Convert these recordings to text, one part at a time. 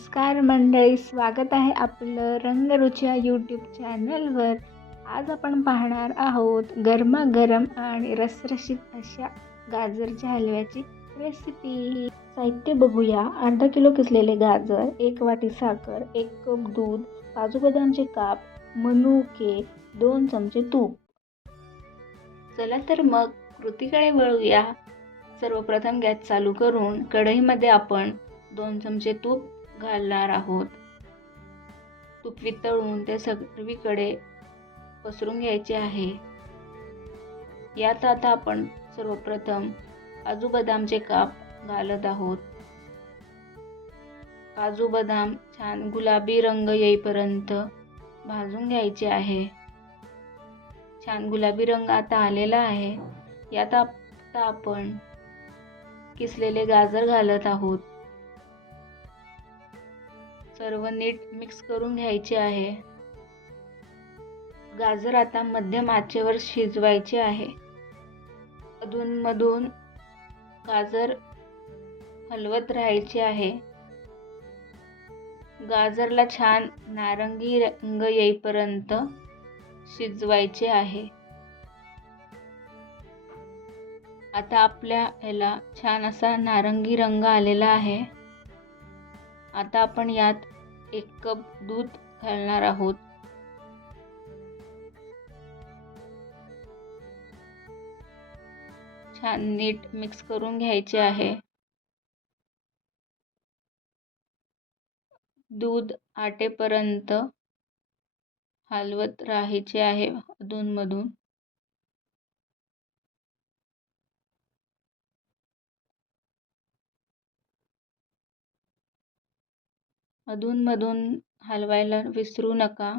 नमस्कार मंडळी, स्वागत आहे आपलं रंगरुची या यूट्यूब चॅनलवर. आज आपण पाहणार आहोत गरमागरम आणि रसरशीत अशा गाजरच्या हलव्याची रेसिपी. साहित्य बघूया. अर्धा किलो किसलेले गाजर, 1 वाटी साखर, 1 कप दूध, काजू बदामचे काप, मनुके, 2 चमचे तूप. चला तर मग कृतीकडे वळूया. सर्वप्रथम गॅस चालू करून कढईमध्ये आपण 2 चमचे तूप घालणार आहोत. तूप वितळून ते सगळीकडे पसरून घ्यायचे आहे. यात आता आपण सर्वप्रथम काजू बदामचे काप घालत आहोत. काजू बदाम छान गुलाबी रंग येईपर्यंत भाजून घ्यायचे आहे. छान गुलाबी रंग आता आलेला आहे. यात आता आपण किसलेले गाजर घालत आहोत. सर्व नीट मिक्स करून घ्यायचे आहे. गाजर आता मध्यम आचेवर शिजवायचे आहे. अधूनमधून गाजर हलवत राहायचे आहे. गाजरला छान नारंगी रंग येईपर्यंत शिजवायचे आहे. आता आपल्या ह्याला छान असा नारंगी रंग आलेला आहे. आता आपण यात 1 कप दूध घालणार आहोत. छान नीट मिक्स करून घ्यायचे आहे. दूध आटेपर्यंत हलवत राहायचे आहे अधूनमधून. अधूनमधून हलवायला विसरू नका.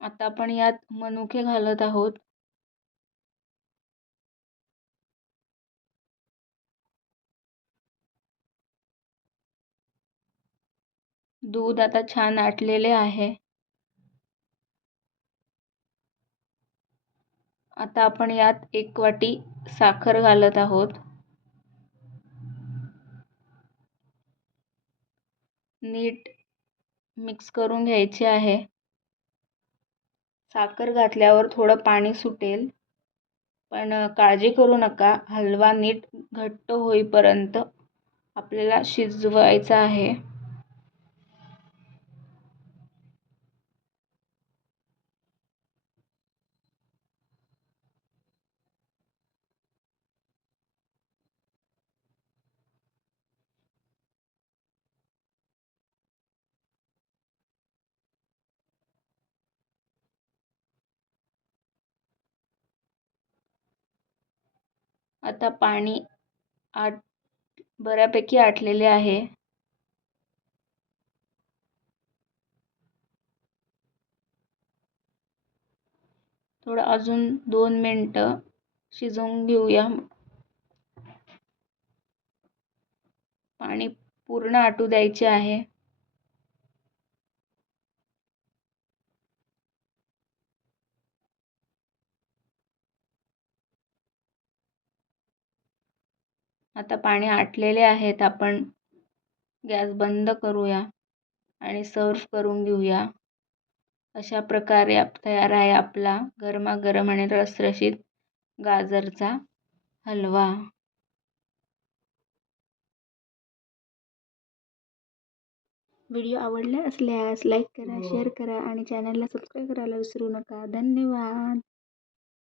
आता आपण यात मनुके घालत आहोत. दूध आता छान आटलेले आहे. आता आपण यात 1 वाटी साखर घालत आहोत. नीट मिक्स करून घ्यायचे आहे. साखर घातल्यावर थोडं पाणी सुटेल, पण काळजी करू नका. हलवा नीट घट्ट होईपर्यंत आपल्याला शिजवायचा आहे. आता पाणी बऱ्यापैकी आटलेले आहे. थोडं अजून 2 मिनिटं शिजवून घेऊया. पाणी पूर्ण आटू द्यायचे आहे. आता पाणी आटलेले आहेत. आपण गॅस बंद करूया आणि सर्व करून घेऊया. अशा प्रकारे तयार आहे आपला गरमागरम आणि रसरशीत गाजरचा हलवा. व्हिडिओ आवडला असल्यास लाईक करा, शेअर करा आणि चॅनलला सबस्क्राईब करायला विसरू नका. धन्यवाद.